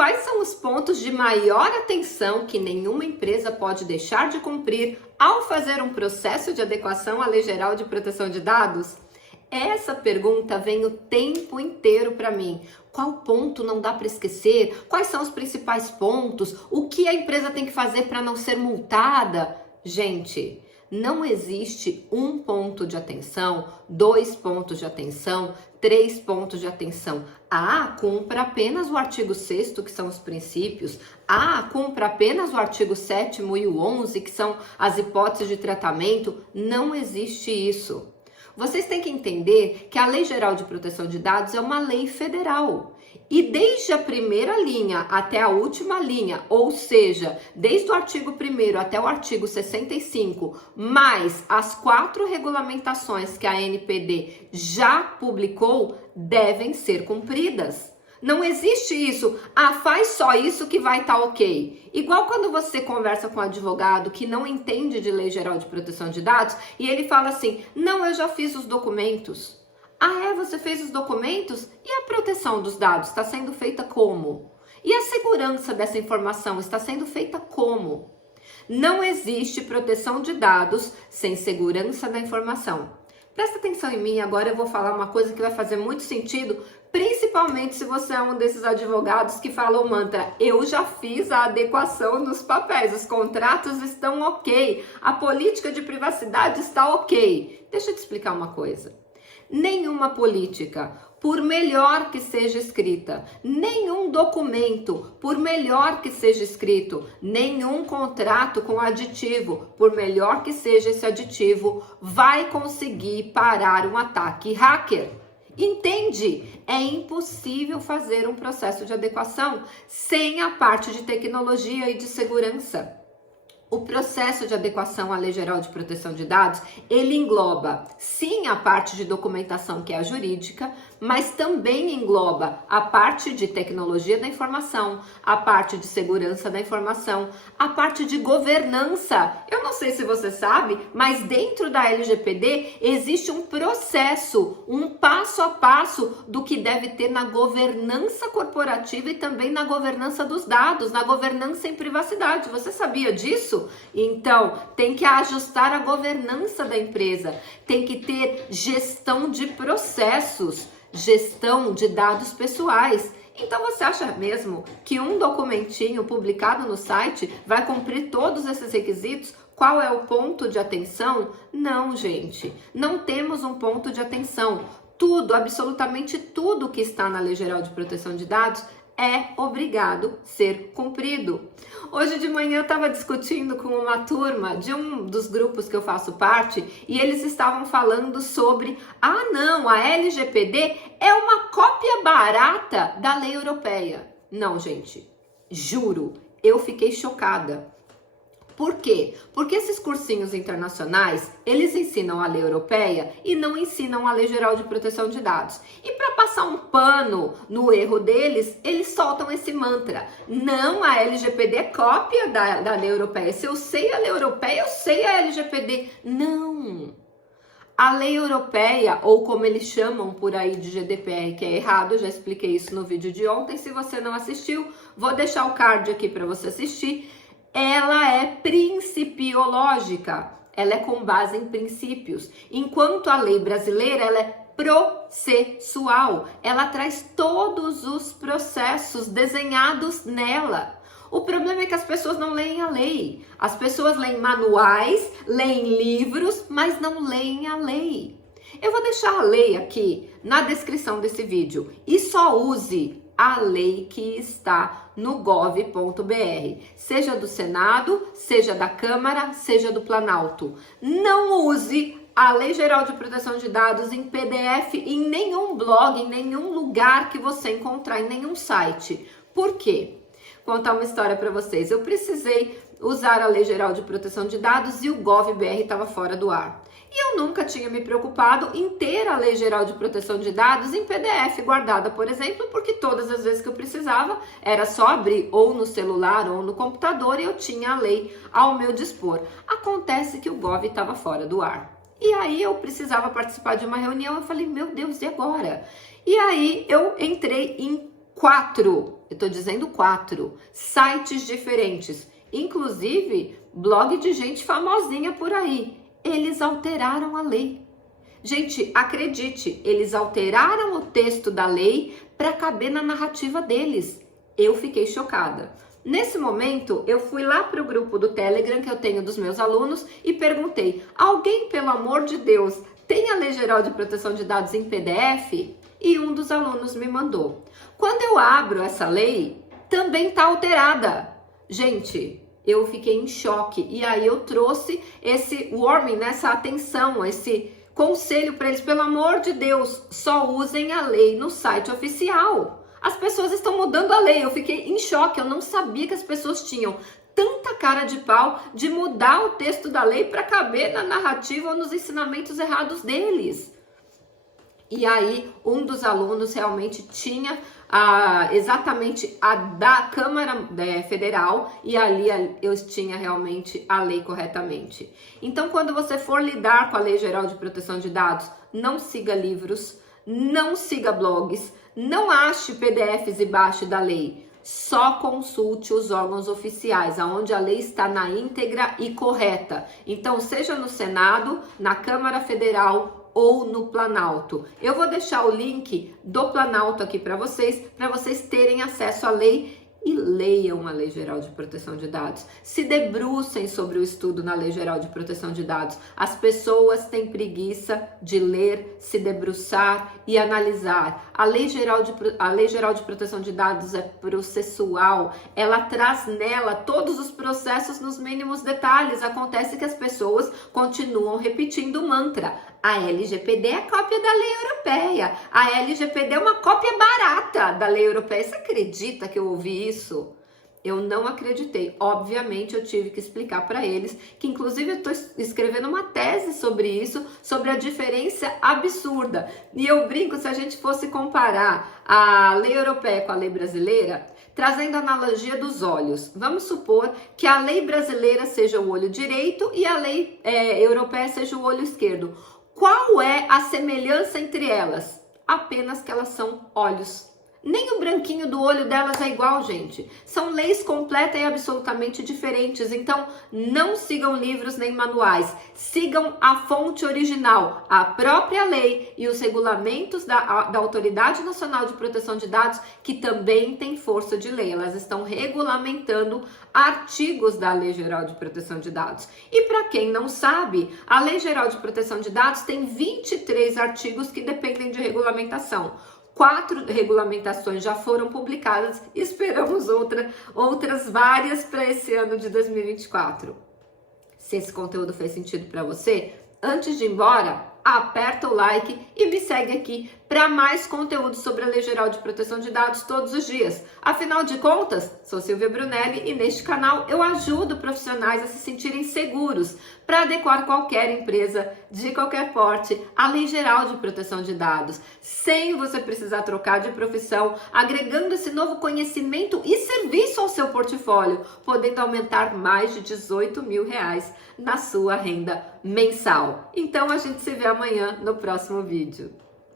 Quais são os pontos de maior atenção que nenhuma empresa pode deixar de cumprir ao fazer um processo de adequação à Lei Geral de Proteção de Dados? Essa pergunta vem o tempo inteiro para mim. Qual ponto não dá para esquecer? Quais são os principais pontos? O que a empresa tem que fazer para não ser multada? Gente, não existe um ponto de atenção, 2 pontos de atenção, 3 pontos de atenção. Cumpra apenas o artigo 6º, que são os princípios. Cumpra apenas o artigo 7º e o 11, que são as hipóteses de tratamento. Não existe isso. Vocês têm que entender que a Lei Geral de Proteção de Dados é uma lei federal. E desde a primeira linha até a última linha, ou seja, desde o artigo 1º até o artigo 65, mais as 4 regulamentações que a ANPD já publicou, devem ser cumpridas. Não existe isso, faz só isso que vai estar ok. Igual quando você conversa com um advogado que não entende de Lei Geral de Proteção de Dados e ele fala assim, não, eu já fiz os documentos. Você fez os documentos? E a proteção dos dados está sendo feita como? E a segurança dessa informação está sendo feita como? Não existe proteção de dados sem segurança da informação. Presta atenção em mim, agora eu vou falar uma coisa que vai fazer muito sentido, principalmente se você é um desses advogados que fala o mantra, eu já fiz a adequação dos papéis, os contratos estão ok, a política de privacidade está ok. Deixa eu te explicar uma coisa. Nenhuma política, por melhor que seja escrita, nenhum documento, por melhor que seja escrito, nenhum contrato com aditivo, por melhor que seja esse aditivo, vai conseguir parar um ataque hacker. Entende? É impossível fazer um processo de adequação sem a parte de tecnologia e de segurança. O processo de adequação à Lei Geral de Proteção de Dados, ele engloba, sim, a parte de documentação, que é a jurídica, mas também engloba a parte de tecnologia da informação, a parte de segurança da informação, a parte de governança. Eu não sei se você sabe, mas dentro da LGPD existe um processo, um passo a passo do que deve ter na governança corporativa e também na governança dos dados, na governança em privacidade. Você sabia disso? Então, tem que ajustar a governança da empresa, tem que ter gestão de processos, gestão de dados pessoais. Então você acha mesmo que um documentinho publicado no site vai cumprir todos esses requisitos? Qual é o ponto de atenção? Não, gente, não temos um ponto de atenção. Tudo, absolutamente tudo que está na Lei Geral de Proteção de Dados é obrigado a ser cumprido. Hoje de manhã eu estava discutindo com uma turma de um dos grupos que eu faço parte e eles estavam falando sobre, não, a LGPD é uma cópia barata da lei europeia. Não, gente, juro, eu fiquei chocada. Por quê? Porque esses cursinhos internacionais, eles ensinam a lei europeia e não ensinam a Lei Geral de Proteção de Dados. E para passar um pano no erro deles, eles soltam esse mantra. Não, a LGPD é cópia da lei europeia. Se eu sei a lei europeia, eu sei a LGPD. Não! A lei europeia, ou como eles chamam por aí de GDPR, que é errado, eu já expliquei isso no vídeo de ontem. Se você não assistiu, vou deixar o card aqui para você assistir. Ela é principiológica, ela é com base em princípios, enquanto a lei brasileira ela é processual, ela traz todos os processos desenhados nela. O problema é que as pessoas não leem a lei, as pessoas leem manuais, leem livros, mas não leem a lei. Eu vou deixar a lei aqui na descrição desse vídeo e só use a lei que está no gov.br, seja do Senado, seja da Câmara, seja do Planalto. Não use a Lei Geral de Proteção de Dados em PDF em nenhum blog, em nenhum lugar que você encontrar, em nenhum site. Por quê? Vou contar uma história para vocês. Eu precisei usar a Lei Geral de Proteção de Dados e o gov.br estava fora do ar. E eu nunca tinha me preocupado em ter a Lei Geral de Proteção de Dados em PDF guardada, por exemplo, porque todas as vezes que eu precisava era só abrir ou no celular ou no computador e eu tinha a lei ao meu dispor. Acontece que o Gov estava fora do ar. E aí eu precisava participar de uma reunião, eu falei, meu Deus, e agora? E aí eu entrei em eu tô dizendo 4 sites diferentes, inclusive blog de gente famosinha por aí. Eles alteraram a lei. Gente, acredite, eles alteraram o texto da lei para caber na narrativa deles. Eu fiquei chocada. Nesse momento, eu fui lá para o grupo do Telegram que eu tenho dos meus alunos e perguntei: alguém, pelo amor de Deus, tem a Lei Geral de Proteção de Dados em PDF? E um dos alunos me mandou. Quando eu abro essa lei, também está alterada. Gente, eu fiquei em choque. E aí eu trouxe esse warning, essa atenção, esse conselho para eles. Pelo amor de Deus, só usem a lei no site oficial. As pessoas estão mudando a lei. Eu fiquei em choque. Eu não sabia que as pessoas tinham tanta cara de pau de mudar o texto da lei para caber na narrativa ou nos ensinamentos errados deles. E aí, um dos alunos realmente tinha exatamente a da Câmara Federal e ali eu tinha realmente a lei corretamente. Então, quando você for lidar com a Lei Geral de Proteção de Dados, não siga livros, não siga blogs, não ache PDFs e baixe da lei. Só consulte os órgãos oficiais, aonde a lei está na íntegra e correta. Então, seja no Senado, na Câmara Federal ou no Planalto. Eu vou deixar o link do Planalto aqui para vocês terem acesso à lei e leiam a Lei Geral de Proteção de Dados. Se debrucem sobre o estudo na Lei Geral de Proteção de Dados. As pessoas têm preguiça de ler, se debruçar e analisar. A Lei Geral de Proteção de Dados é processual. Ela traz nela todos os processos nos mínimos detalhes. Acontece que as pessoas continuam repetindo o mantra. A LGPD é cópia da lei europeia. A LGPD é uma cópia barata da lei europeia. Você acredita que eu ouvi isso? Eu não acreditei. Obviamente, eu tive que explicar para eles que, inclusive, eu estou escrevendo uma tese sobre isso, sobre a diferença absurda. E eu brinco, se a gente fosse comparar a lei europeia com a lei brasileira, trazendo a analogia dos olhos. Vamos supor que a lei brasileira seja o olho direito e a lei europeia seja o olho esquerdo. Qual é a semelhança entre elas? Apenas que elas são olhos. Nem o branquinho do olho delas é igual, gente. São leis completas e absolutamente diferentes. Então, não sigam livros nem manuais. Sigam a fonte original, a própria lei e os regulamentos da Autoridade Nacional de Proteção de Dados, que também tem força de lei. Elas estão regulamentando artigos da Lei Geral de Proteção de Dados. E para quem não sabe, a Lei Geral de Proteção de Dados tem 23 artigos que dependem de regulamentação. 4 regulamentações já foram publicadas, esperamos outras várias para esse ano de 2024. Se esse conteúdo fez sentido para você, antes de ir embora, aperta o like e me segue aqui para mais conteúdo sobre a Lei Geral de Proteção de Dados todos os dias. Afinal de contas, sou Silvia Brunelli e neste canal eu ajudo profissionais a se sentirem seguros para adequar qualquer empresa de qualquer porte à Lei Geral de Proteção de Dados, sem você precisar trocar de profissão, agregando esse novo conhecimento e serviço ao seu portfólio, podendo aumentar mais de R$18 mil na sua renda mensal. Então a gente se vê amanhã no próximo vídeo.